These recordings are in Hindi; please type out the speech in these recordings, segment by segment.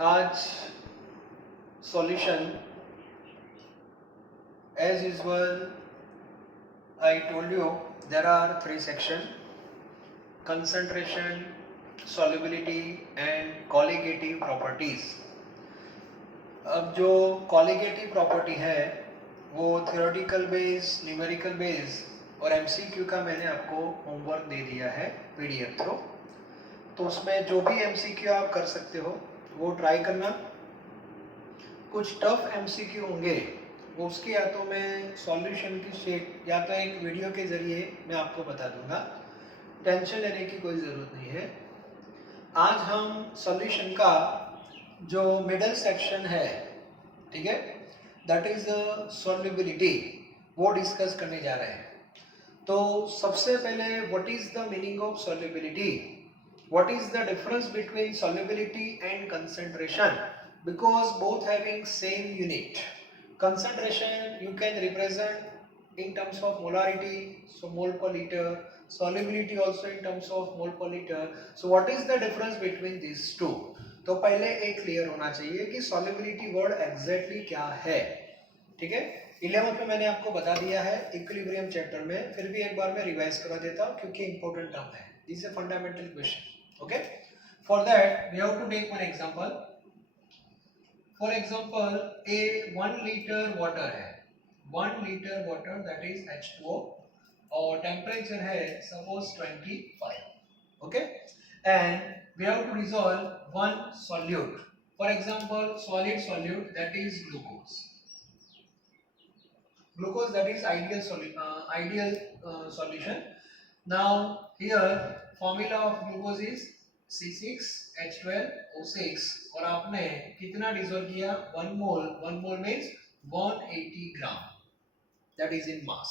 आज solution as usual. I told you there are three sections: concentration, solubility and colligative properties. अब जो colligative property है वो theoretical base, numerical base और MCQ का मैंने आपको होमवर्क दे दिया है PDF थ्रू। तो उसमें जो भी MCQ आप कर सकते हो वो ट्राई करना। कुछ टफ MCQ होंगे वो उसके या तो मैं सॉल्यूशन की शेट या तो एक वीडियो के जरिए मैं आपको बता दूंगा, टेंशन लेने की कोई ज़रूरत नहीं है। आज हम सॉल्यूशन का जो मिडल सेक्शन है, ठीक है, दैट इज सॉल्युबिलिटी, वो डिस्कस करने जा रहे हैं। तो सबसे पहले what is the meaning of solubility, what is the difference between solubility and concentration, because both having same unit. Concentration you can represent in terms of molarity, so mole per liter. Solubility also in terms of mole per liter. So what is the difference between these two? तो पहले एक क्लियर होना चाहिए कि solubility वर्ड एग्जैक्टली क्या है, ठीक है। 11th में मैंने आपको बता दिया है इक्विलिब्रियम चैप्टर में, फिर भी एक बार मैं रिवाइज करा देता हूँ क्योंकि इंपॉर्टेंट टर्म है। This is a fundamental question, okay. For that we have to take one example. For example a 1 litre water है, 1 litre water that is H2O और टेम्परेचर है suppose 25, okay, and we have to dissolve one solute, for example solid solute that is glucose, glucose that is ideal solution. Now here formula of glucose is C6H12O6 और आपने कितना डिसॉल्व किया, 1 mole, 1 mole means 180 gram, that is in mass.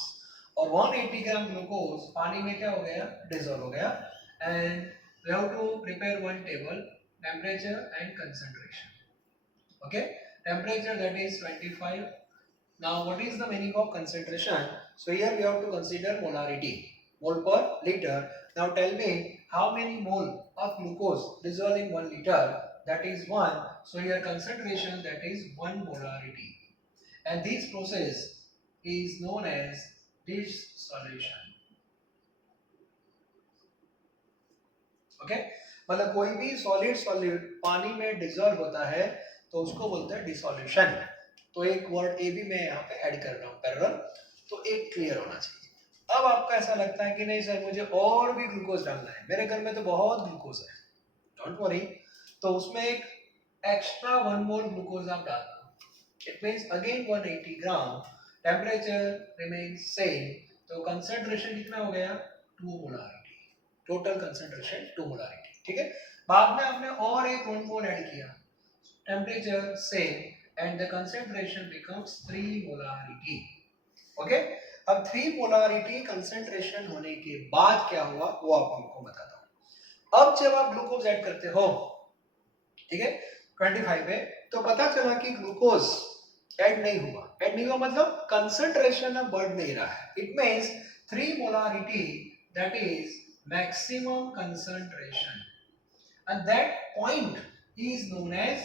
और 180 ग्राम ग्लूकोज पानी में क्या हो गया, डिसॉल्व हो गया। And we have to prepare one table, temperature and concentration, okay. Temperature that is 25. Now what is the meaning of concentration? So here we have to consider molarity, mole per liter. Now tell me how many mole of glucose dissolved in 1 liter, that is 1. So here concentration that is 1 molarity, and this process is known as dissolution, okay। मतलब कोई भी सॉलिड सॉल्यूट पानी में डिसॉल्व होता है तो उसको बोलते हैं डिसॉल्यूशन। तो एक वर्ड ए भी मैं यहाँ पे ऐड कर रहा हूँ, पैरेलल, तो एक क्लियर होना चाहिए। अब आपका ऐसा लगता है कि नहीं सर मुझे और भी ग्लूकोज डालना है, मेरे घर में तो बहुत ग्लूकोज है, डोंट वरी, तो उसमें एक एक्स्ट्रा 1 मोल ग्लूकोज आप डाल दो, it means again 180 gram, temperature remains same, तो कंसंट्रेशन कितना हो गया, 2 मोलारिटी, टोटल कंसंट्रेशन 2 मोलारिटी, ठीक है। बाद में आपने और एक 1 मोल ऐड किया, temperature same and the concentration becomes 3 molarity, okay। अब 3 molarity concentration होने के बाद क्या हुआ वो आपको बताता हूं। अब जब आप ग्लूकोज ऐड करते हो, ठीक है, 25 पे, तो पता चला कि ग्लूकोज ऐड नहीं हुआ, ऐड नहीं हुआ मतलब कंसंट्रेशन अब बढ़ नहीं रहा है, it means 3 molarity that is maximum concentration and that point is known as,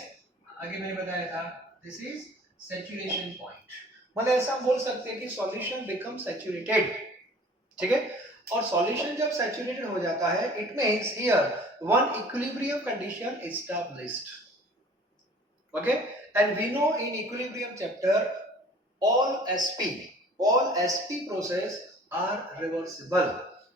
आगे मैंने बताया था, दिस इज सैचुरेशन पॉइंट। मतलब ऐसा हम बोल सकते हैं कि सॉल्यूशन बिकम सैचुरेटेड, ठीक है। और सॉल्यूशन जब सैचुरेटेड हो जाता है it means here one equilibrium condition established, okay. And we know in equilibrium chapter all sp process are reversible.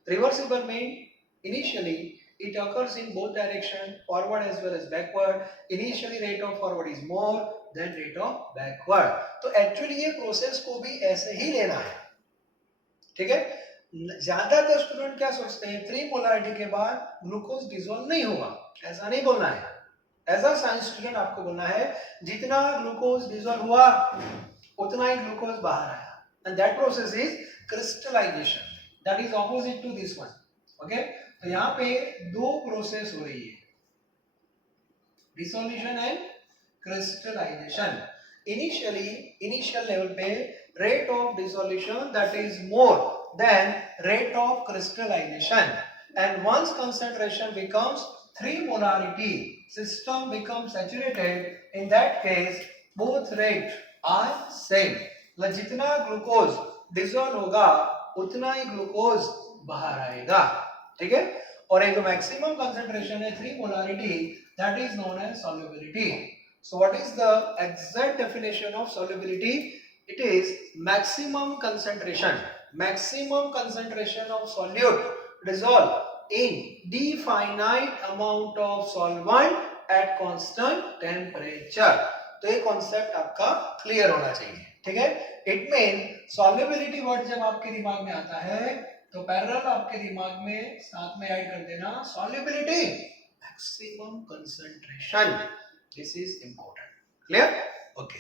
Reversible mean initially it occurs in both direction, forward as well as backward. Initially rate of forward is more than rate of backward. तो एक्चुअली ये प्रोसेस को भी ऐसे ही लेना है, ठीक है। ज्यादातर स्टूडेंट क्या सोचते हैं 3 मोलारिटी के बाद ग्लूकोज डिसॉल्व नहीं होगा, ऐसा नहीं बोलना है। एज अ साइंस स्टूडेंट आपको बोलना है जितना ग्लूकोज डिसॉल्व हुआ उतना ही ग्लूकोज बाहर आया, and that process is crystallisation, that is opposite to this one, okay. तो यहाँ पे दो प्रोसेस हो रही है, dissolution and crystallisation. Initial level पे rate of dissolution that is more than rate of crystallisation, and once concentration becomes 3 molarity system becomes saturated. In that case both rate are same. मतलब जितना ग्लूकोज डिसॉल्व होगा उतना ही ग्लूकोज बाहर आएगा, ठीक है। और एक जो मैक्सिमम कंसंट्रेशन है 3 molarity, that is known as solubility. So what is the exact definition of solubility? It is maximum concentration of solute dissolved in definite amount of solvent at constant temperature. तो ये कॉन्सेप्ट आपका क्लियर होना चाहिए, ठीक है। इट मीन सॉल्युबिलिटी वर्ड जब आपके दिमाग में आता है तो पैरेलल आपके दिमाग में साथ में ऐड कर देना solubility, maximum concentration. This is important. Clear? Okay.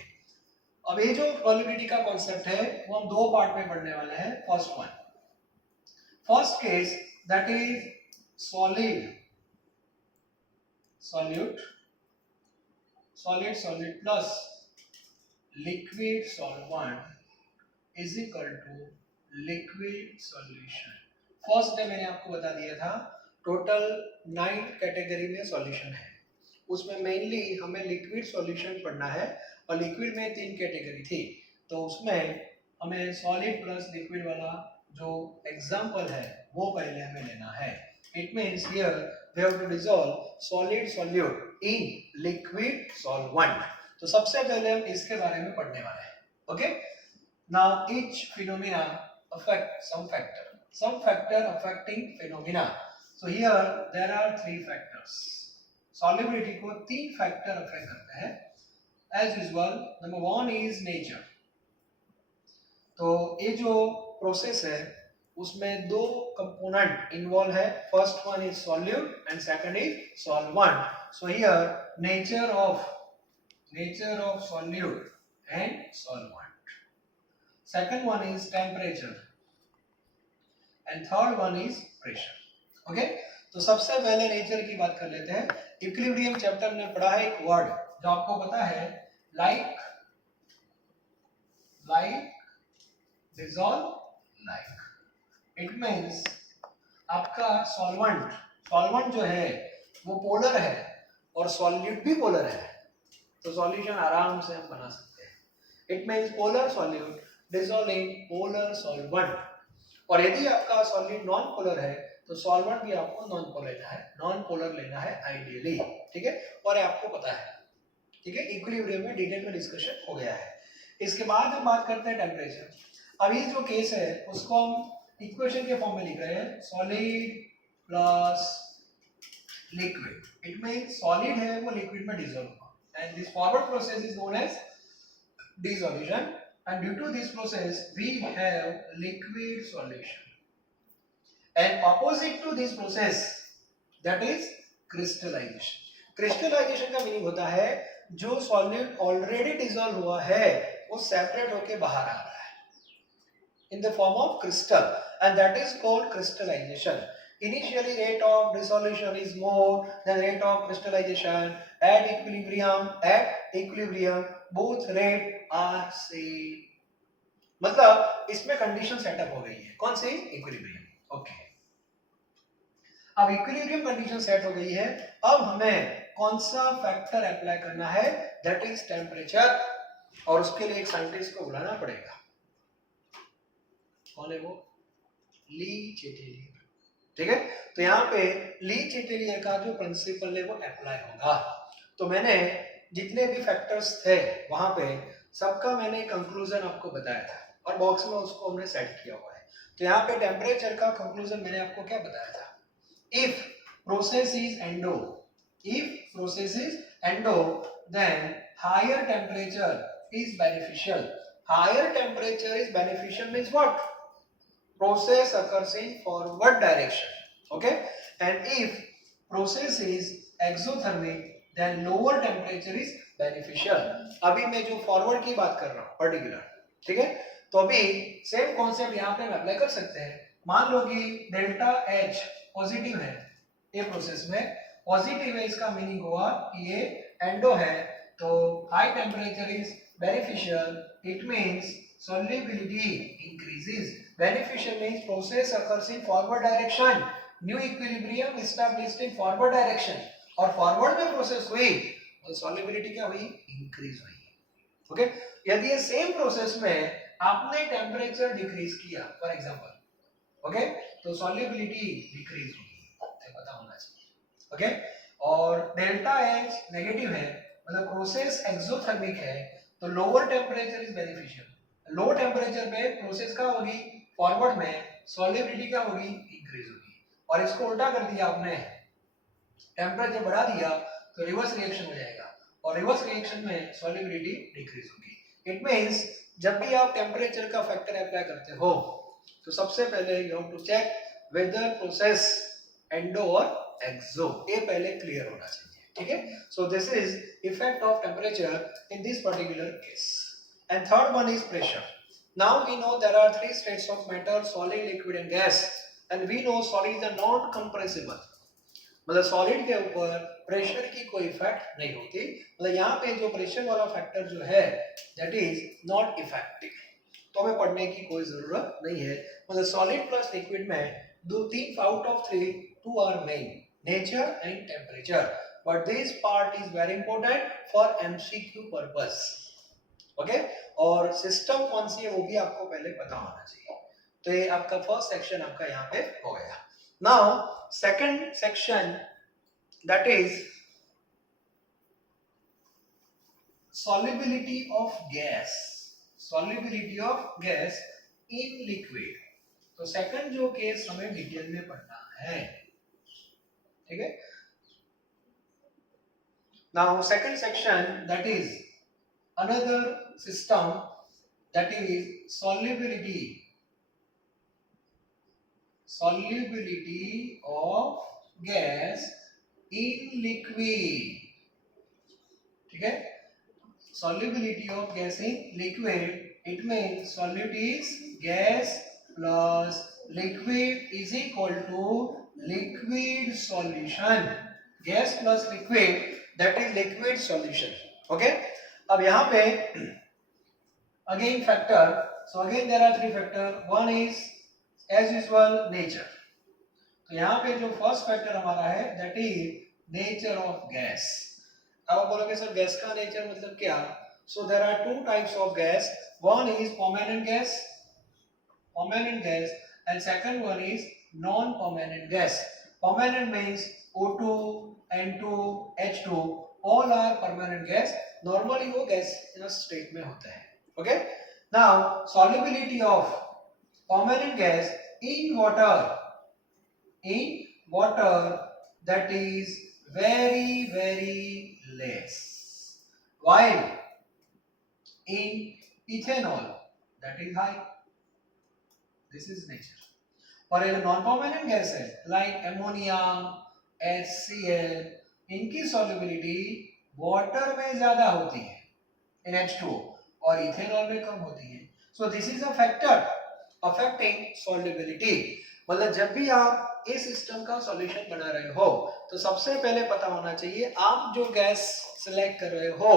अब ये जो सॉल्युबिलिटी का कॉन्सेप्ट है वो हम दो पार्ट में पढ़ने वाले हैं. First case that is solute plus liquid solvent is equal to liquid solution. First day मैंने आपको बता दिया था टोटल 9 कैटेगरी में सॉल्यूशन है, उसमें मेनली हमें लिक्विड सॉल्यूशन पढ़ना है और लिक्विड में 3 कैटेगरी थी. तो उसमें हमें सॉलिड प्लस लिक्विड वाला जो एग्जांपल है वो पहले हमें लेना है. It means here we have to dissolve solid solute in liquid solvent. तो सबसे पहले हम इसके बारे में पढ़ने वाले हैं. Okay. Now each phenomena affect some factor affecting phenomena. So here there are 3 factors. Solubility को 3 फैक्टर अफेक्ट करते हैं. As usual, number 1 is nature. तो ये जो प्रोसेस है उसमें 2 कंपोनेंट इन्वॉल्व है. First one is solute and second is solvent. So here nature of solute and solvent. Second one is temperature and third one is pressure. Okay. तो सबसे पहले नेचर की बात कर लेते हैं. इक्विलिब्रियम चैप्टर में पढ़ा है एक वर्ड जो आपको पता है, like dissolve like. It means आपका सॉल्वेंट जो है वो पोलर है और सॉल्यूट भी पोलर है, तो सॉल्यूशन आराम से हम बना सकते हैं. It means polar solute dissolving polar solvent. और यदि आपका सॉल्यूट नॉन पोलर है तो सॉल्वेंट भी आपको नॉन पोलर लेना है आइडियली, ठीक है. और ये आपको पता है, ठीक है. इक्विलिब्रियम में डिटेल में डिस्कशन हो गया है. इसके बाद हम बात करते हैं टेम्परेचर. अब ये जो केस है उसको हम इक्वेशन के फॉर्म में लिख रहे हैं, solid plus liquid. It means solid है वो लिक्विड में डिसॉल्व होगा and this forward process is known as dissolution. And due to this process we have liquid solution, and opposite to this process that is crystallization. crystallization का मीनिंग होता है जो सॉल्यूट ऑलरेडी डिसॉल्व हुआ है वो सेपरेट होके बाहर आ रहा है in the form of crystal, and that is called crystallization. Initially rate of dissolution is more than rate of crystallization. At equilibrium both rate are same. मतलब इसमें कंडीशन सेटअप हो गई है. कौन सी? इक्विलिब्रियम. ओके. अब इक्विलिब्रियम कंडीशन सेट हो गई है. अब हमें कौन सा फैक्टर अप्लाई करना है? That is temperature. और उसके लिए एक साइंटिस्ट को बुलाना पड़ेगा. कौन है वो? ली चेटेलियर. ठीक है. तो यहाँ पे ली चेटेलियर का जो प्रिंसिपल है वो अप्लाई होगा. तो मैंने जितने भी फैक्टर्स थे वहां पे सबका मैंने कंक्लूजन आपको बताया था और बॉक्स में उसको हमने सेट किया हुआ है. तो यहाँ पे टेम्परेचर का कंक्लूजन मैंने आपको क्या बताया था? If process is endo then higher temperature is beneficial. Higher temperature is beneficial means what? Process occurs in forward direction. Okay. And if process is exothermic then lower temperature is beneficial. अभी मैं जो फॉरवर्ड की बात कर रहा हूँ पर्टिकुलर, ठीक है. तो अभी सेम कॉन्सेप्ट यहाँ पे हम अप्लाई कर सकते हैं. मान लो कि डेल्टा H पॉजिटिव है ये प्रोसेस में, पॉजिटिव है इसका मीनिंग हुआ कि ये एंडो है तो high temperature is beneficial. It means solubility increases. Beneficial means process occurs in forward direction. New equilibrium established in forward direction और फॉरवर्ड में प्रोसेस हुई तो सॉल्युबिलिटी क्या हुई, इंक्रीज हुई। ओके, यदि ये सेम प्रोसेस में आपने टेम्परेचर डिक्रीज किया फॉर एग्जांपल, ओके, तो सॉल्युबिलिटी डिक्रीज होगी, ये पता होना चाहिए। ओके, और डेल्टा एच नेगेटिव है मतलब प्रोसेस एक्सोथर्मिक है तो lower temperature is beneficial. Low temperature पे प्रोसेस क्या होगी, फॉरवर्ड में सॉल्युबिलिटी क्या होगी, इंक्रीज होगी। और इसको उल्टा कर दिया आपने, टेम्परेचर बढ़ा दिया तो रिवर्स रिएक्शन हो जाएगा और रिवर्स रिएक्शन में सॉल्युबिलिटी डिक्रीज होगी। इट मींस जब भी आप टेम्परेचर का फैक्टर अप्लाई करते हो तो सबसे पहले you have to check whether process endo और एक्सो, ये पहले क्लियर होना चाहिए। ठीक है, so this is effect of temperature in this particular case. And third one is pressure. Now we know there are three states of matter, solid, liquid and gas, and we know solid is non compressible, मतलब सॉलिड के ऊपर प्रेशर की कोई इफेक्ट नहीं होती, मतलब यहाँ पे जो प्रेशर वाला फैक्टर जो है दैट इज नॉट इफेक्टिव, तो हमें पढ़ने की कोई जरूरत नहीं है। मतलब सॉलिड प्लस लिक्विड में दो तीन out of three, two are main, nature and temperature, but this part is very important for MCQ purpose. Okay, और सिस्टम कौन सी है वो भी आपको पहले पता होना चाहिए। तो ये आपका फर्स्ट सेक्शन आपका यहाँ पे हो गया। Now second section that is solubility of gas, solubility of gas in liquid। तो सेकंड जो केस हमें डिटेल में पढ़ना है, ठीक है। Now second section that is another system that is solubility of gas in liquid, ठीक है। Solubility of gas in liquid, it means solid is gas plus liquid is equal to liquid solution, gas plus liquid that is liquid solution। okay, अब यहाँ पे again factor, so again there are three factor, one is as usual nature। तो यहाँ पे जो फर्स्ट फैक्टर हमारा है that is nature of gas. अब आप बोलोगे सर गैस का नेचर मतलब क्या? So there are two types of gas, one is permanent gas and second one is non permanent gas. Permanent means O2, N2, H2 all are permanent gas, normally वो गैस इन स्टेट में होते हैं। Okay, now solubility of permanent gas in water that is very less, while in ethanol that is high, this is nature। और ये non permanent gas है like ammonia, HCl, इनकी solubility water में ज्यादा होती है in H2O और इथेनॉल में कम होती है। so this is a factor affecting solubility। मतलब जब भी आप इस सिस्टम का सॉल्यूशन बना रहे हो तो सबसे पहले पता होना चाहिए आप जो गैस सिलेक्ट कर रहे हो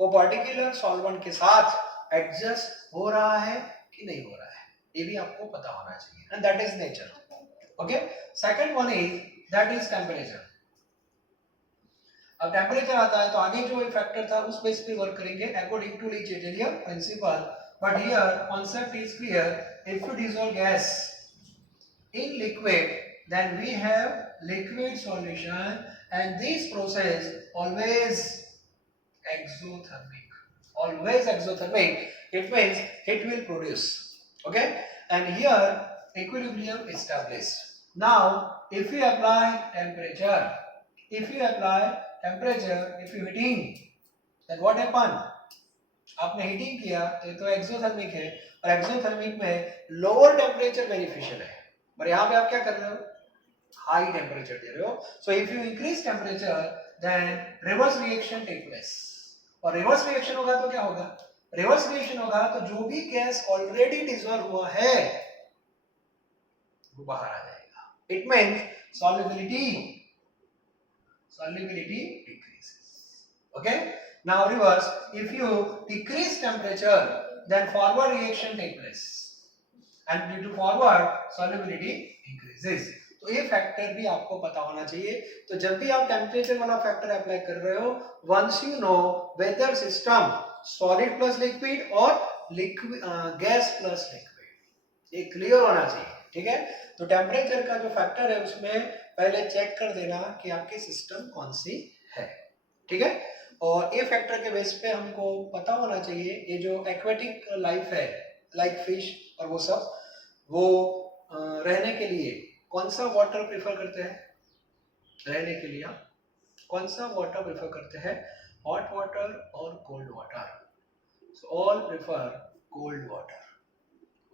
वो पर्टिकुलर सॉल्वेंट के साथ एडजस्ट हो रहा है कि नहीं हो रहा है, ये भी आपको पता होना चाहिए, and that is nature. Okay, second one is that is temperature. अब टेम्परेचर आता है तो आगे जो फैक्टर था उस बेस पे वर्क करेंगे according to Le Chatelier principle, but here concept is clear. If you dissolve gas in liquid then we have liquid solution and this process always exothermic, it means it will produce, okay, and here equilibrium established। now if you apply temperature, if you heating, then what happen? आपने हीटिंग किया तो एक्सोथर्मिक है और एक्सोथर्मिक में लोअर टेम्परेचर बेनिफिशियल है, पर यहाँ पे आप क्या कर रहे हो, हाई टेम्परेचर दे रहे हो। So if you increase temperature then reverse reaction take place, और रिवर्स रिएक्शन होगा तो क्या होगा, रिवर्स रिएक्शन होगा तो जो भी गैस ऑलरेडी डिसॉल्व हुआ है वो बाहर आ जाएगा। It means solubility decreases। okay, now reverse, if you decrease temperature then forward reaction take place and due to forward solubility increases। तो तो ये फैक्टर भी आपको पता होना चाहिए। तो जब भी आप टेम्परेचर वाला फैक्टर अप्लाई कर रहे हो, once you know whether system solid plus liquid और लिक्विड गैस प्लस लिक्विड, ये क्लियर होना चाहिए, ठीक है। तो टेम्परेचर का जो फैक्टर है उसमें पहले चेक कर देना कि आपकी सिस्टम कौन सी है, ठीक है। और ये फैक्टर के बेस पे हमको पता होना चाहिए ये जो एक्वेटिक लाइफ है लाइक फिश और वो सब, वो रहने के लिए कौन सा वाटर प्रेफर करते हैं? रहने के लिए कौन सा वाटर प्रेफर करते हैं? हॉट वाटर और cold water. So all prefer cold water.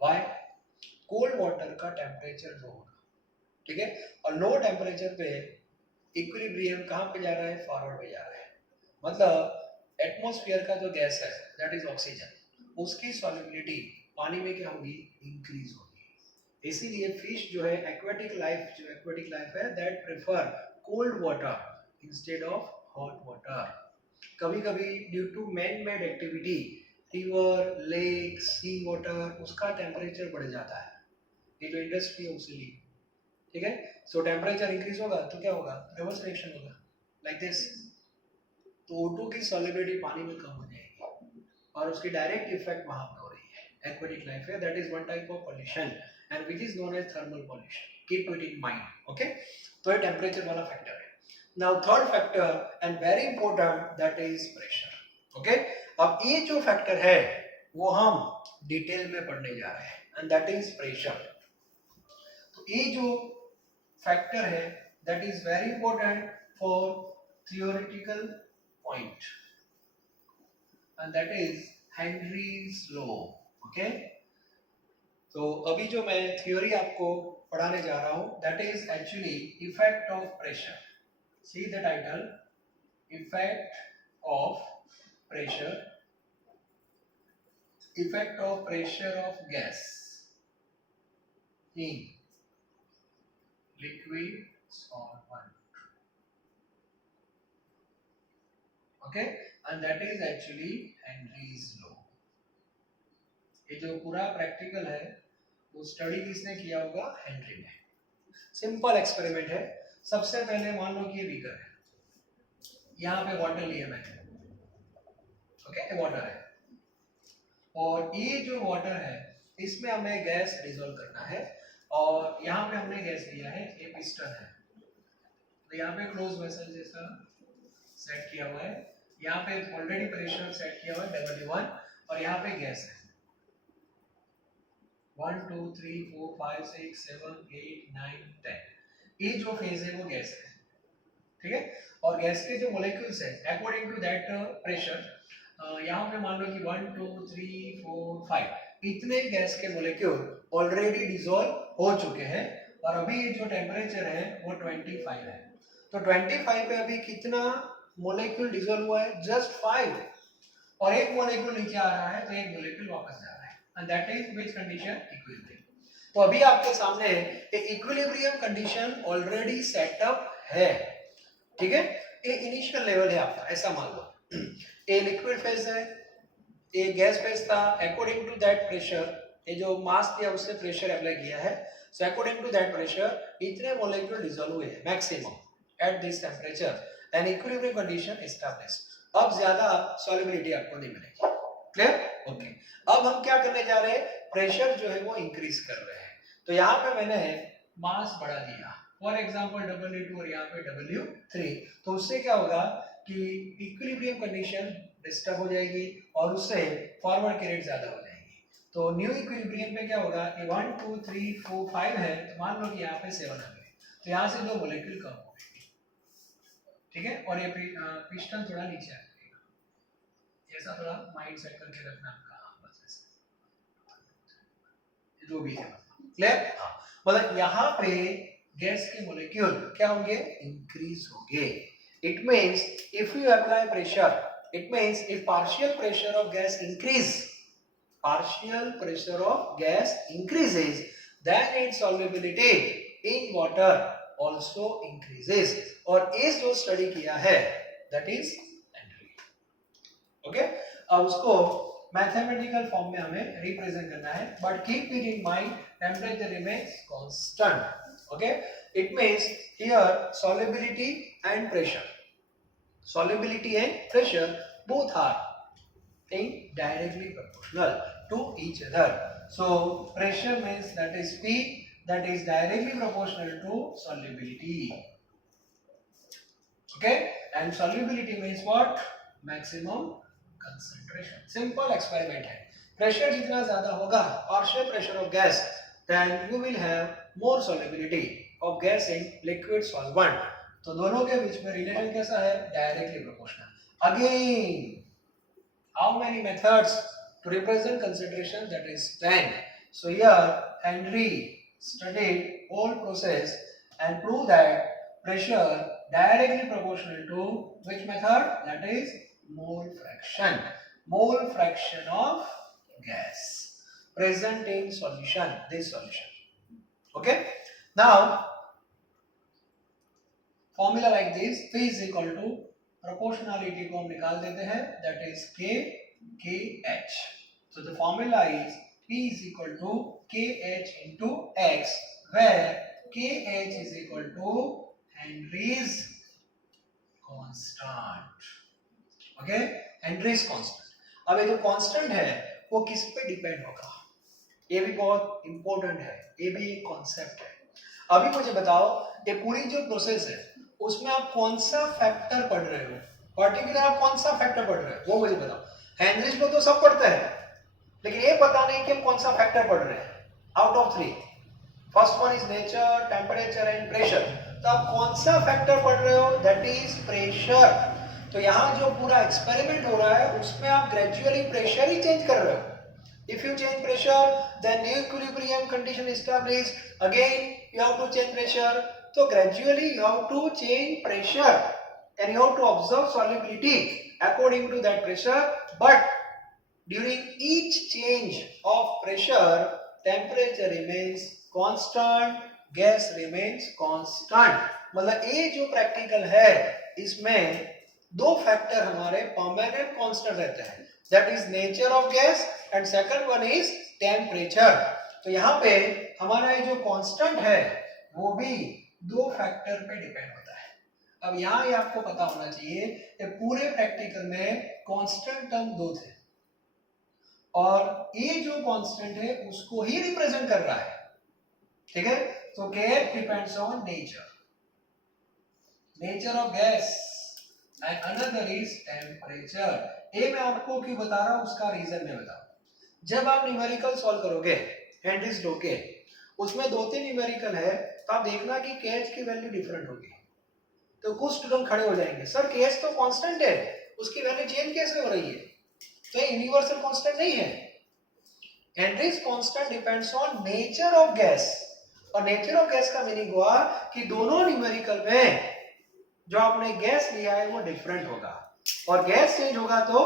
Why? Cold water का टेम्परेचर लो होगा, ठीक है, और लो टेम्परेचर पे इक्विलिब्रियम कहाँ पे जा रहा है? फॉरवर्ड पे जा रहा है। मतलब एटमॉस्फेयर का जो गैस है दैट इज ऑक्सीजन, उसकी सॉल्युबिलिटी पानी में क्या होगी? इंक्रीज होगी। इसीलिए फिश जो है एक्वेटिक लाइफ है that prefer cold water instead of hot water. कभी कभी due to man made activity, river, lake, sea water, उसका टेम्परेचर बढ़ जाता है, ये जो इंडस्ट्री है उससे लिए, ठीक है। सो टेम्परेचर इंक्रीज होगा तो क्या होगा? रिवर्स रिएक्शन होगा लाइक दिस। तो O2 की सॉल्युबिलिटी पानी में कम हो जाएगी और उसकी डायरेक्ट इफेक्ट वहां पे हो रही है। एक्वेटिक लाइफ है that is one type of pollution and which is known as thermal pollution. Keep it in mind, okay. तो ये टेम्परेचर वाला फैक्टर है। Now third factor and very important that is pressure, okay. अब ये जो फैक्टर है वो हम डिटेल में पढ़ने जा रहे हैं एंड दैट इज प्रेशर। तो ये जो फैक्टर है that is very important for theoretical point and that is Henry's law, okay. तो अभी जो मैं थ्योरी आपको पढ़ाने जा रहा हूं that is actually effect of pressure. See the title, effect of pressure, effect of pressure of gas in liquid solvent, okay, and that is actually Henry's law। ये जो पूरा प्रैक्टिकल है वो स्टडी किसने किया होगा? हेनरी ने। सिंपल एक्सपेरिमेंट है। सबसे पहले मान लो कि ये बीकर है, यहाँ पे वाटर लिया मैंने, ओके, वाटर है, और ये जो वाटर है इसमें हमें गैस डिसॉल्व करना है, और यहाँ पे हमने गैस लिया है, ये पिस्टन है, तो यहाँ पे क्लोज वेसल जैसा सेट किया हुआ है, यहाँ पे ऑलरेडी प्रेशर सेट किया हुआ है W1, और यहाँ पे गैस है 1 2 3 4 5 6 7 8 9 10। ये जो फेज है वो गैस है, ठीक है। और गैस के जो मोलेक्यूल्स है अकॉर्डिंग टू दैट प्रेशर, यहाँ पे मान लो कि 1 2 3 4 5 इतने गैस के मोलेक्यूल ऑलरेडी डिसॉल्व हो चुके हैं, और अभी जो टेम्परेचर है वो 25 है। तो 25 पे अभी कितना मोलेक्यूल डिसॉल्व हुआ है? जस्ट 5, और एक मोलेक्यूल नीचे आ रहा है तो एक मोलेक्यूल वापस जा रहा है, and that is which condition? Equilibrium. तो अभी आपके सामने एक इक्विलिब्रियम कंडीशन ऑलरेडी सेटअप है, ठीक है। ये इनिशियल लेवल है आपका, ऐसा मान लो। ये लिक्विड फेज है, ये गैस फेज था। अकॉर्डिंग टू दैट प्रेशर, ये जो मास दिया उससे प्रेशर अप्लाई किया है, so according to that pressure इतने मॉलिक्यूल डिसॉल्व हुए हैं maximum at this temperature and equilibrium condition established. अब ज्यादा सॉल्युबिलिटी आपको नहीं मिलेगी, क्लियर? ओके। अब हम क्या करने जा रहे हैं? प्रेशर जो है वो इंक्रीज कर रहे हैं। तो यहाँ पे मैंने मास बढ़ा दिया, फॉर एग्जांपल W2 और यहाँ पे W3, तो उससे क्या होगा कि इक्विलिब्रियम कंडीशन डिस्टर्ब हो जाएगी और उससे फॉरवर्ड की रेट ज्यादा हो जाएगी। तो न्यू इक्विलिब्रियम में क्या होगा कि 1 2 3 4 5 है, तो मान लो कि यहाँ पे 7 आ गए, तो यहाँ से 2 मोलेक्यूल कम हो गए, ठीक है। और ये पिस्टन थोड़ा नीचे आ जाएगा, ऐसा थोड़ा माइंड सेट करके रखना आपका, बस ऐसे जो भी है, क्लियर? मतलब यहाँ पे गैस के मोलेक्यूल क्या होंगे? इंक्रीज होंगे। It means if you apply pressure, it means if partial pressure of gas increases, then its solubility in water also increases। और इस जो स्टडी किया है that is Henry, okay। अब उसको मैथमेटिकल फॉर्म में हमें रिप्रेजेंट करना है, but keep it in mind temperature remains constant. Okay, it means here solubility and pressure, solubility and pressure both are directly proportional to each other. So pressure means that is P, that is directly proportional to solubility. Okay, and solubility means what? Maximum concentration. Simple experiment है. Pressure जितना ज़्यादा होगा, partial pressure of gas, then you will have more solubility of gas in liquid solvent. तो दोनों के बीच में रिलेशन कैसा है? Directly proportional. Again, how many methods to represent concentration? That is 10. So here Henry studied whole process and proved that pressure directly proportional to which method? That is mole fraction. Mole fraction of gas present in solution, this solution. Okay. Now formula like this, P is equal to proportionality को हम निकाल देते हैं, that is KH. So the formula is P is equal to KH into X, where KH is equal to Henry's constant. Okay, Henry's constant. अब ये जो constant है वो किस पे डिपेंड होगा? ये भी बहुत इंपॉर्टेंट है, ये भी एक कॉन्सेप्ट है. अभी मुझे बताओ, ये पूरी जो प्रोसेस है उसमें आप कौन सा फैक्टर पढ़ रहे हो? पर्टिकुलर आप कौन सा फैक्टर पढ़ रहे हो वो मुझे बताओ. हेनरीज को तो सब पढ़ते हैं, लेकिन ये पता नहीं कि हम कौन सा फैक्टर पढ़ रहे हैं. Out of 3, first one is nature, temperature and pressure. तो आप कौन सा फैक्टर पढ़ रहे हो? That is pressure. तो यहाँ जो पूरा एक्सपेरिमेंट हो रहा है उसमें आप ग्रेजुअली प्रेशर ही चेंज कर रहे हो. If you change pressure, then new equilibrium condition established. Again, you have to change pressure. So gradually you have to change pressure and you have to observe solubility according to that pressure. But during each change of pressure, temperature remains constant, gas remains constant. मतलब ये जो प्रैक्टिकल है इसमें दो फैक्टर हमारे परमानेंट कांस्टेंट रहते हैं. That is nature of gas and second one is temperature. तो यहाँ पे हमारा ये जो कांस्टेंट है वो भी दो फैक्टर पे डिपेंड होता है. अब यहाँ ये आपको पता होना चाहिए कि पूरे प्रैक्टिकल में कांस्टेंट टर्म दो थे और ये जो कांस्टेंट है उसको ही रिप्रेजेंट कर रहा है. ठीक है, तो K depends on nature of gas and another is temperature. ये मैं आपको क्यों बता रहा हूँ उसका रीजन मैं बताऊँ. जब आप न्यूमेरिकल सॉल्व करोगे हेनरीज लॉ के, उसमें 2-3 न्यूमेरिकल है तो आप देखना कि KH की वैल्यू डिफरेंट होगी. तो कुछ स्टूडेंट खड़े हो जाएंगे, सर KH तो कांस्टेंट है, उसकी वैल्यू चेंज कैसे हो रही है? तो ये यूनिवर्सल कांस्टेंट नहीं है. Henrys constant depends on nature of gas, और नेचर ऑफ गैस का मीनिंग हुआ कि दोनों न्यूमेरिकल में जो आपने गैस लिया है वो डिफरेंट होगा, और गैस चेंज होगा तो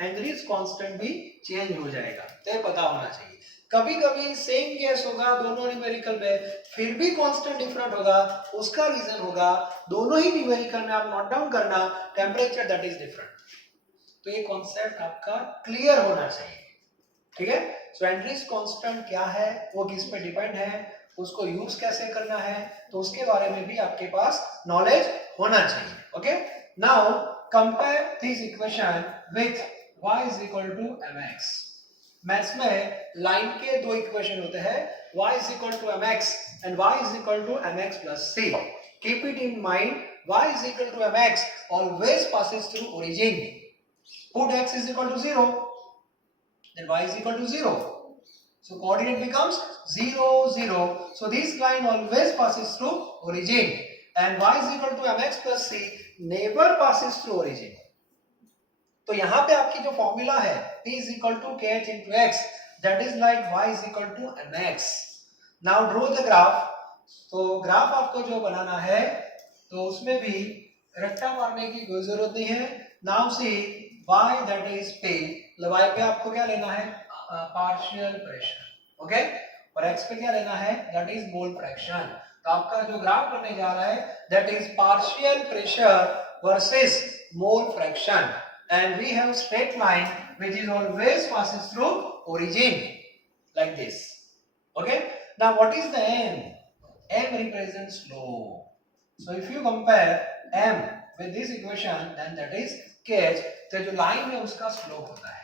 हेनरीज कांस्टेंट भी चेंज हो जाएगा. तो ये पता होना चाहिए. कभी कभी सेम गैस होगा दोनों न्यूमेरिकल में, फिर भी कांस्टेंट डिफरेंट होगा. उसका रीजन होगा दोनों ही न्यूमेरिकल में आप नोट डाउन करना, टेम्परेचर दैट इज डिफरेंट. तो ये कॉन्सेप्ट आपका क्लियर होना चाहिए. ठीक है, सो हेनरीज कांस्टेंट क्या है, वो किस पे डिपेंड है, उसको यूज कैसे करना है, तो उसके बारे में भी आपके पास नॉलेज होना चाहिए. Okay, now compare this equation with y is equal to mx. Maths में लाइन के दो इक्वेशन होते हैं, y is equal to mx and y is equal to mx plus c. Keep it in mind, y is equal to mx always passes through origin. Put x is equal to 0, then y is equal to 0. So coordinate becomes 0, 0. So this line always passes through origin. And y is equal to mx plus c never passes through origin. तो यहाँ पे आपकी जो फॉर्मूला है P is equal to KH into x, that is like y is equal to mx. Now draw the graph. तो ग्राफ आपको जो बनाना है तो उसमें भी रट्टा मारने की कोई जरूरत नहीं है. Now see y that is P, y पे आपको क्या लेना है? Partial pressure. ओके, और x पे क्या लेना है? That is mole fraction. तो आपका जो ग्राफ बनने जा रहा है that is partial pressure versus mole fraction, and we have straight line which is always passes through origin like this. Okay, now what is the aim? M represents slope. So if you compare M with this equation, then that is KH. तो जो लाइन है उसका स्लोप होता है।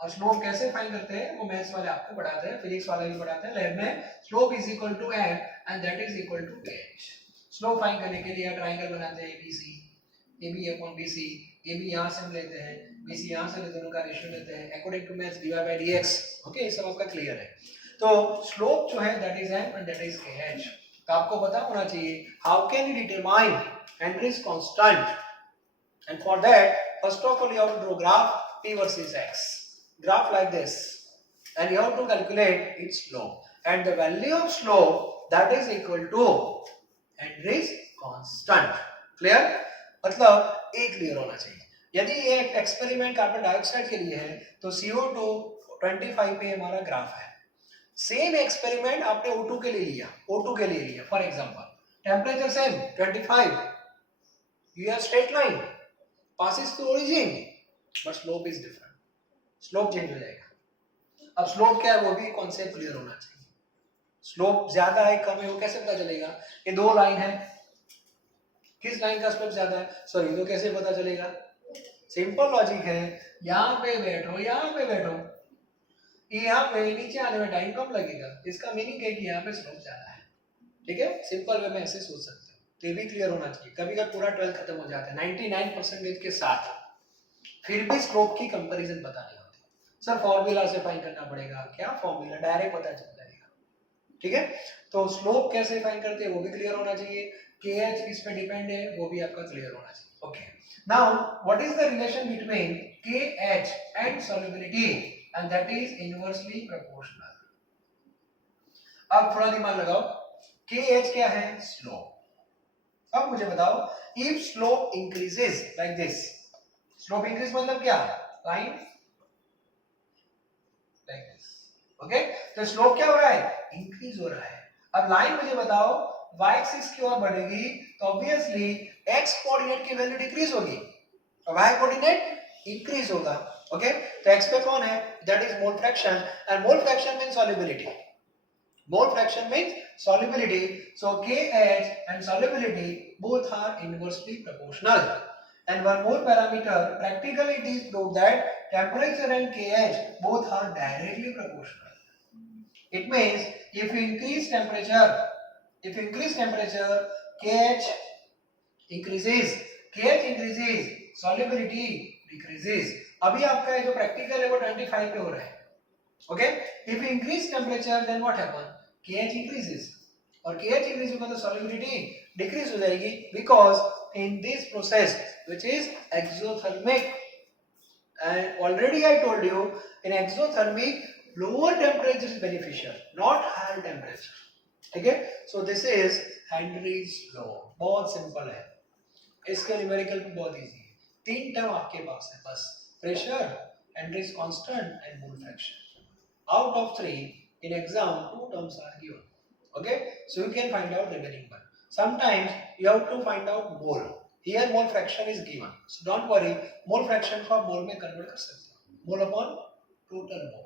और स्लोप कैसे फाइंड करते हैं वो मैथ्स वाले आपको पढ़ाते हैं, फिजिक्स वाले भी पढ़ाते हैं लैब में। Slope is equal to m and that is equal to KH। Slope find करने के लिए ट्रायंगल बनाते हैं ABC, AB upon BC, AB यहाँ से हम लेते हैं, BC यहाँ से दोनों का रेशियो लेते हैं according to maths dy by dx। Okay, ये सब आपका क्लियर है। तो स्लोप जो है that is m and that is KH। तो आपको पता होना चाहिए how can you determine Henrys constant, and for that first of all you have to draw graph p versus x, graph like this, and you have to calculate its slope and the value of slope that is equal to Henry's constant। Clear? मतलब एक क्लियर होना चाहिए। यदि ये एक्सपेरिमेंट कार्बन डाइऑक्साइड के लिए है तो CO2 25 पे हमारा ग्राफ है। सेम एक्सपेरिमेंट आपने O2 के लिए लिया, O2 के लिए लिया for example, temperature same 25, you have straight line passes through origin but slope is different, slope change हो जाएगा। अब स्लोप क्या है वो भी कॉन्सेप्ट क्लियर होना चाहिए। स्लोप ज्यादा है कम है वो कैसे पता चलेगा? ये दो लाइन है, किस लाइन का स्लोप ज्यादा है? सॉरी, तो कैसे पता चलेगा? सिंपल लॉजिक है, यहाँ पे बैठो, यहाँ पे बैठो, यहाँ पे नीचे आने में टाइम कम लगेगा, इसका मीनिंग है कि यहाँ पे स्लोप ज्यादा है। ठीक है, सिंपल वे में ऐसे सोच सकते हो। तो ये भी क्लियर होना चाहिए। कभी कभी पूरा 12 खत्म हो जाता है 99% के साथ, फिर भी स्लोप की कंपैरिजन पता नहीं होती। सर फॉर्मूला से फाइंड करना पड़ेगा। क्या फॉर्मूला? डायरेक्ट पता चल जाएगा। ठीक है, तो स्लोप कैसे फाइंड करते हैं वो भी क्लियर होना चाहिए। KH किस पे डिपेंड है वो भी आपका क्लियर होना चाहिए। Okay, now what is the relation between KH and solubility, and that is inversely proportional. अब थोड़ा दिमाग लगाओ, KH क्या है? स्लोप। अब मुझे बताओ, if slope increases like this, slope increase मतलब क्या? Line like this. ओके, तो स्लोप क्या हो रहा है? इंक्रीज हो रहा है। अब लाइन मुझे बताओ y एक्सिस की ओर बढ़ेगी तो ऑब्वियसली x कोऑर्डिनेट की वैल्यू डिक्रीज होगी और y कोऑर्डिनेट इंक्रीज होगा। ओके, तो x पे कौन है? That is mole fraction, and mole fraction means solubility. Mole fraction means solubility, so KH and solubility both are inversely proportional। And one more parameter, practically it is proved that temperature and KH both are directly proportional। It means if you increase temperature, KH increases, solubility decreases। अभी आपका ये जो प्रैक्टिकल है वो 25 पे हो रहा है। Okay, if you increase temperature then what happen? KH increases, और KH increase होगा तो solubility decrease हो जाएगी, because in this process which is exothermic, and already I told you in exothermic lower temperature is beneficial, not higher temperature। ठीक है, so this is Henry's law। बहुत सिंपल है, इसके न्यूमेरिकल भी बहुत इजी है। तीन टर्म आपके पास है बस, pressure, Henry's constant and mole fraction। Out of 3 in exam 2 terms are given। Okay, so you can find out remaining one। Sometimes you have to find out mole, here mole fraction is given, so don't worry, mole fraction को आप mole में convert कर सकते हो, mole upon total mole।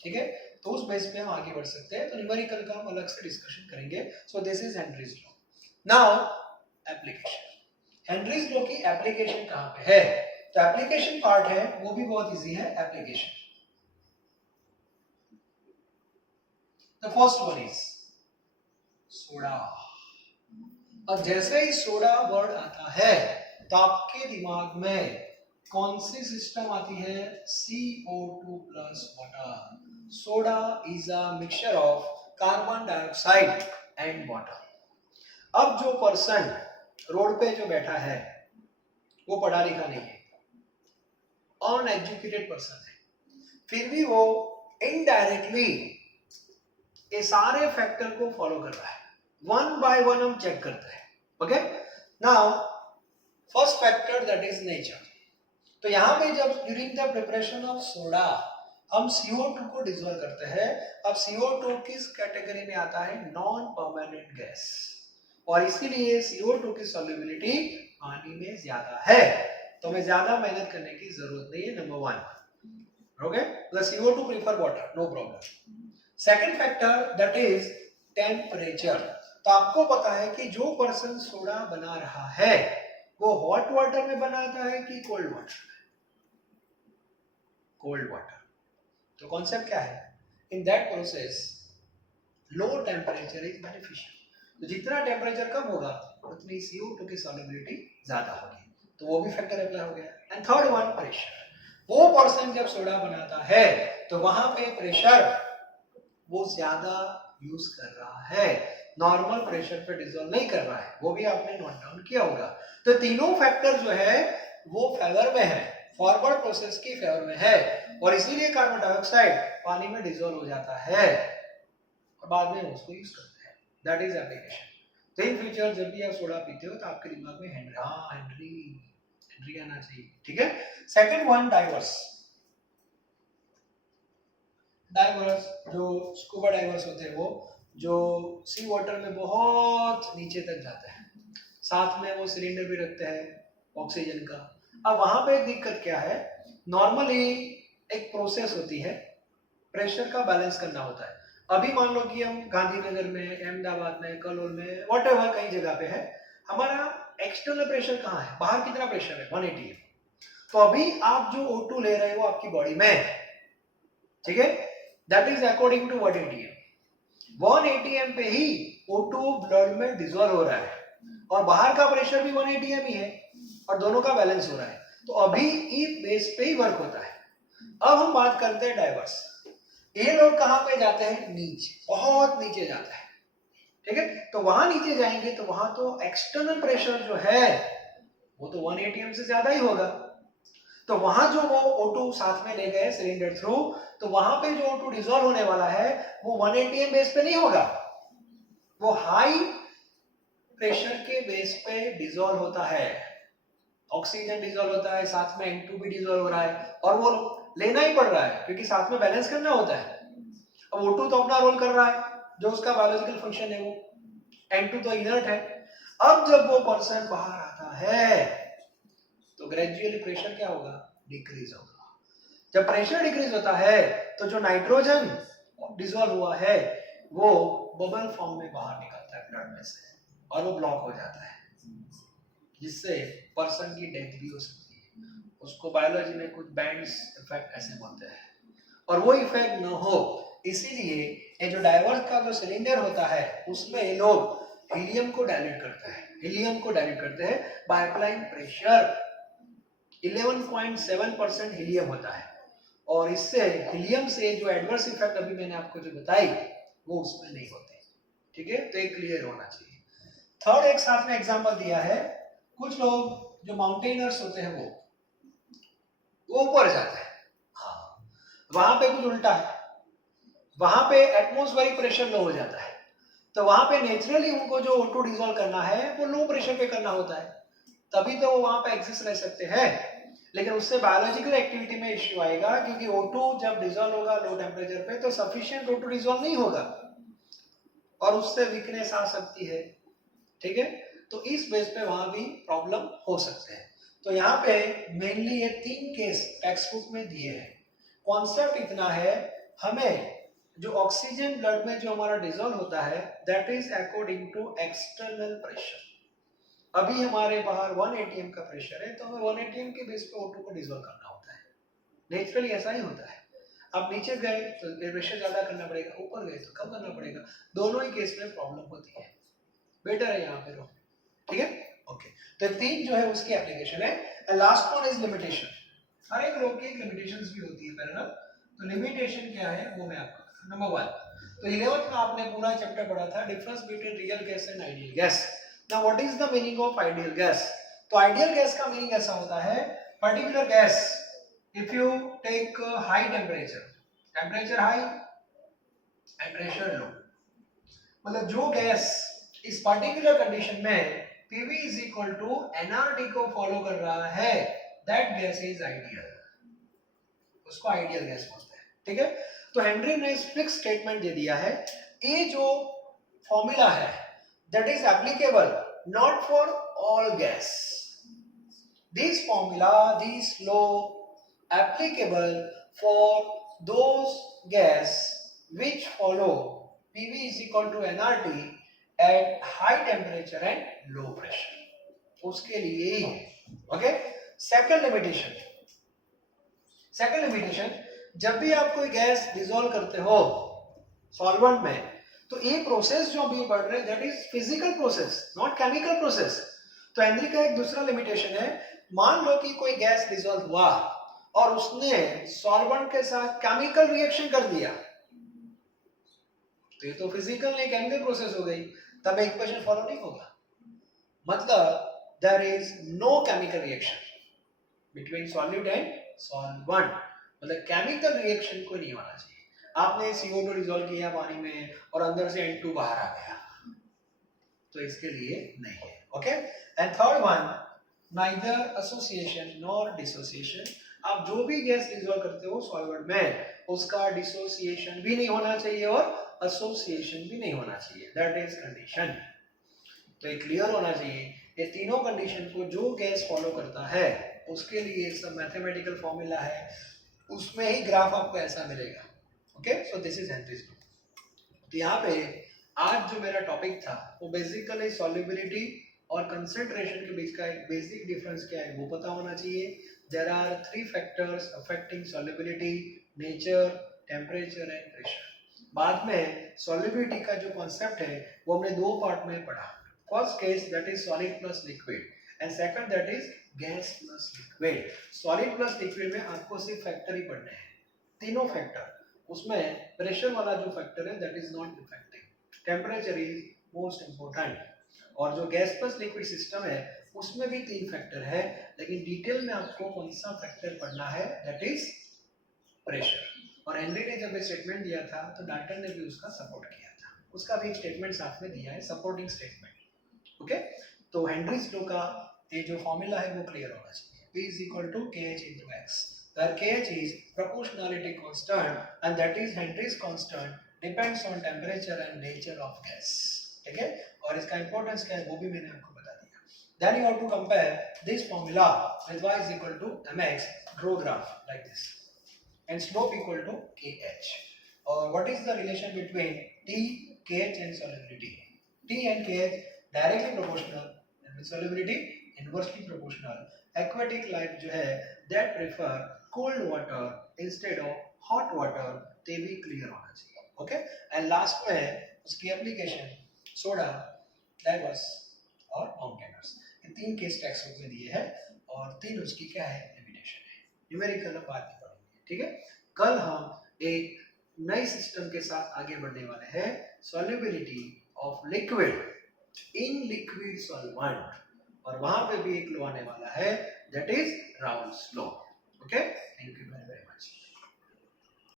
ठीक है, तो उस बेस पे हम आगे बढ़ सकते हैं। तो न्यूमेरिकल का हम अलग से डिस्कशन करेंगे। सो this is Henry's law. Now application, Henry's law की एप्लीकेशन कहां पे है? तो एप्लीकेशन पार्ट है वो भी बहुत इजी है। Application, the first one is soda. अब जैसे ही सोडा वर्ड आता है तो आपके दिमाग में कौन सी सिस्टम आती है? CO2 plus water. Soda is a mixture of carbon dioxide and water. अब जो पर्सन रोड पे जो बैठा है वो पढ़ा लिखा नहीं है, अनएजुकेटेड पर्सन है, फिर भी वो इनडायरेक्टली ये सारे फैक्टर को फॉलो कर रहा है। वन बाय वन हम चेक करते हैं। Okay, now first factor that is nature. तो यहां पे जब during the preparation of soda हम CO2 को डिसॉल्व करते हैं, अब CO2 किस कैटेगरी में आता है? नॉन परमानेंट गैस, और इसीलिए CO2 की सॉल्युबिलिटी पानी में ज्यादा है, तो हमें ज्यादा मेहनत करने की जरूरत नहीं है। Number 1। Okay, the CO2 prefer water, no problem। Second factor that is temperature। तो आपको पता है कि जो पर्सन सोडा बना रहा है वो हॉट वाटर में बनाता है कि कोल्ड वाटर में? Cold water. तो कॉन्सेप्ट क्या है? In that process low temperature is beneficial. तो जितना टेम्परेचर कम होगा उतनी CO2 की सॉल्युबिलिटी ज्यादा होगी, तो वो भी फैक्टर अप्लाई हो गया। And third one, pressure. वो पर्सन जब सोडा बनाता है तो वहां पे प्रेशर वो ज्यादा यूज कर रहा है, नॉर्मल प्रेशर पे डिसॉल्व नहीं कर रहा है, वो भी आपने नोट डाउन किया होगा। तो तीनों फैक्टर जो है वो फेवर में है, फॉरवर्ड प्रोसेस की फेवर में है, और इसीलिए कार्बन डाइऑक्साइड पानी में डिसॉल्व हो जाता है और बाद में उसको यूज करते हैं। That is application. तो इन फ्यूचर जब भी आप सोडा पीते हो तो आपके दिमाग में हेनरी आना चाहिए, ठीक है। Second one, diverse. डाइवर्स जो स्कूबा डाइवर्स होते हैं, वो जो सी वाटर में बहुत नीचे तक जाते हैं, साथ में वो सिलेंडर भी रखते हैं ऑक्सीजन का। अब वहां पे एक दिक्कत क्या है, नॉर्मली एक प्रोसेस होती है, प्रेशर का बैलेंस करना होता है। अभी मान लो कि हम गांधीनगर में, अहमदाबाद में, कलोल में, व्हाटएवर कई जगह पे है, हमारा एक्सटर्नल प्रेशर कहाँ है, बाहर कितना प्रेशर है, 180 है। तो अभी आप जो O2 ले रहे हो आपकी बॉडी में, ठीक है, that is according to 180 M. 180 M पे ही O2 ब्लड में डिसॉल्व हो रहा है, और बाहर का प्रेशर भी 180 एम ही है, और दोनों का बैलेंस हो रहा है। तो अभी इस बेस पे ही वर्क होता है। अब हम बात करते हैं डाइवर्स। ये लोग कहां पे जाते हैं, नीचे, बहुत नीचे जाता है, ठीक है। तो वहां नीचे जाएंगे तो वहां तो एक्सटर्नल प्रेशर जो है वो तो 180 एम से ज्यादा ही होगा। तो वहां जो वो O2 साथ में ले गए सिलेंडर थ्रू, तो वहां पे जो O2 डिसॉल्व होने वाला है वो 180 एम बेस पे नहीं होगा, वो हाई प्रेशर के बेस पे डिसॉल्व होता है। ऑक्सीजन डिसॉल्व होता है, साथ में N2 भी डिसॉल्व हो रहा है, और वो लेना ही पड़ रहा है क्योंकि साथ में बैलेंस करना होता है। अब O2 तो अपना रोल कर रहा है, जो उसका बायोलॉजिकल फंक्शन है, वो N2 तो इनर्ट है। अब जब वो पर्सन बाहर आता है तो ग्रेजुअली प्रेशर क्या होगा, डिक्रीज होगा। जब प्रेशर डिक्रीज होता है तो जो नाइट्रोजन डिसॉल्व हुआ है वो बबल फॉर्म में बाहर निकलता है ब्लड में से, और वो ब्लॉक हो जाता है, जिससे पर्सन की डेथ भी हो सकती है। उसको बायोलॉजी में कुछ बैंड्स इफेक्ट ऐसे बोलते हैं, और वो इफेक्ट न हो इसीलिए ये जो डाइवर्स का जो सिलेंडर होता है उसमें ये लोग हीलियम को डायल्यूट करते हैं, हीलियम को डायल्यूट करते हैं बाय अप्लाइंग प्रेशर। 11.7% हीलियम होता है, और इससे हीलियम से जो एडवर्स इफेक्ट अभी मैंने आपको जो बताई वो उसमें नहीं होते, ठीक है। तो एक क्लियर होना चाहिए। थर्ड एक साथ में एग्जांपल दिया है, कुछ लोग जो माउंटेनर्स होते हैं वो ऊपर जाते हैं, हाँ, वहां पे कुछ उल्टा है, वहां पे एटमॉस्फेरिक प्रेशर लो हो जाता है, तो वहां पे नेचुरली उनको जो O2 डिसॉल्व करना है वो लो प्रेशर पे करना होता है, तभी तो वो वहां पे एग्जिस्ट रह सकते हैं। लेकिन उससे बायोलॉजिकल एक्टिविटी में इश्यू आएगा, क्योंकि O2 जब डिसॉल्व होगा लो टेम्परेचर पे तो सफिशिएंट O2 डिसॉल्व नहीं होगा, और उससे वीकनेस आ सकती है, ठीक है। तो इस बेस पे वहां भी प्रॉब्लम हो सकते हैं। तो यहाँ पे मेनली ये 3 केस टेक्स्ट बुक में दिए हैं। कॉन्सेप्ट इतना है, हमें जो ऑक्सीजन ब्लड में जो हमारा डिसॉल्व होता है that is according to external pressure. अभी हमारे बाहर 180 एम का प्रेशर है, तो हमें 180 एम के बेस पे O2 को डिसॉल्व करना होता है, नेचुरली ऐसा ही होता है। आप नीचे गए तो प्रेशर ज्यादा करना पड़ेगा, ऊपर गए तो कम करना पड़ेगा, दोनों ही केस में प्रॉब्लम होती है। बेटर है यहाँ पे, ठीक है, ओके। तो 3 जो है उसकी एप्लीकेशन है। And last one is limitation. हर एक रोग की एक लिमिटेशंस भी होती है पैरेलल, तो लिमिटेशन क्या है वो मैं आपको बताऊं। नंबर 1, तो 11th में आपने पूरा चैप्टर पढ़ा था difference between real gas and ideal gas. Now what is the meaning of ideal gas? तो आइडियल गैस का मीनिंग ऐसा होता है, particular gas if you take high temperature high and pressure low, मतलब जो गैस इस पर्टिकुलर कंडीशन में PV is equal to nRT को फॉलो कर रहा है, दैट गैस इज आइडियल, उसको आइडियल गैस बोलते हैं, ठीक है। तो हेनरी ने फिक्स स्टेटमेंट दे दिया है, ये जो फॉर्मूला है that is applicable not for all gas, this formula, this law applicable for those gas which follow PV is equal to nRT at high temperature and low pressure, उसके लिए ही है। ओके, सेकंड लिमिटेशन, जब भी आप कोई गैस डिसॉल्व करते हो सॉल्वेंट में, तो ये प्रोसेस जो अभी बढ़ रहे हैं that is physical process, not chemical process. तो हेनरी का एक दूसरा लिमिटेशन है, मान लो कि कोई गैस डिसॉल्व हुआ और उसने सॉल्वेंट के साथ केमिकल रिएक्शन कर दिया, तो ये तो फिजिकल नहीं केमिकल प्रोसेस हो गई, तब इक्वेशन फॉलो नहीं होगा। मतलब there is no chemical reaction between solute and solvent, मतलब केमिकल रिएक्शन कोई नहीं होना चाहिए। आपने CO2 डिसॉल्व किया पानी में और अंदर से N2 बाहर आ गया, तो इसके लिए नहीं है। Okay, and third one, neither association nor dissociation. आप जो भी गैस डिसॉल्व करते हो सॉल्वेंट में, उसका डिसोसिएशन भी नहीं होना चाहिए और एसोसिएशन भी नहीं होना चाहिए, दैट इज कंडीशन। तो ये क्लियर होना चाहिए, ये तीनों कंडीशन को जो गैस फॉलो करता है उसके लिए सब मैथमेटिकल फॉर्मूला है, उसमें ही ग्राफ आपको ऐसा मिलेगा। Okay, so this is Henry's law. तो यहाँ पे आज जो मेरा टॉपिक था वो बेसिकली सॉल्युबिलिटी और कंसंट्रेशन के बीच का एक बेसिक डिफरेंस क्या है वो पता होना चाहिए। There are 3 factors affecting solubility, nature, temperature and pressure. बाद में सॉल्युबिलिटी का जो कॉन्सेप्ट है वो हमने 2 पार्ट में पढ़ा। First case that is solid plus liquid and second that is gas plus liquid. Solid plus liquid में आपको सिर्फ फैक्टर ही पढ़ने हैं, तीनों फैक्टर। उसमें प्रेशर वाला जो फैक्टर है that is not effective, temperature is most important, और जो गैस प्लस लिक्विड सिस्टम है उसमें भी 3 फैक्टर है, लेकिन डिटेल में आपको कौन सा फैक्टर पढ़ना है दैट इज प्रेशर। और हेनरी ने जब ये स्टेटमेंट दिया था तो डाल्टन ने भी उसका सपोर्ट किया था, उसका भी एक स्टेटमेंट साथ में दिया है, सपोर्टिंग स्टेटमेंट। ओके, तो हेनरीज लॉ का ये जो फॉर्मूला है वो क्लियर होना चाहिए, P is equal to KH into X, where KH is proportionality constant and that is Henry's constant depends on temperature and nature of gas। ठीक है, और इसका इंपॉर्टेंस क्या है वो भी मैंने आपको बता दिया। Then you have to compare this formula with y is equal to mx, draw graph like this, and slope equal to KH. Or what is the relation between T, KH and solubility? T and KH directly proportional and with solubility inversely proportional। Aquatic life जो है that prefer cold water instead of hot water, ते भी clear होना चाहिए। ओके, एंड लास्ट में उसकी एप्लीकेशन सोडा, डाइवर्स और माउंटेनर्स, ये 3 केस टेक्स्ट में दिए हैं और 3 उसकी क्या है लिमिटेशन है। न्यूमेरिकल बात नहीं पढ़ेंगे, ठीक है। कल हम एक नए सिस्टम के साथ आगे बढ़ने वाले हैं, solubility of liquid in liquid solvent, और वहां पे भी एक लॉ आने वाला है that is Raoult's law. Okay.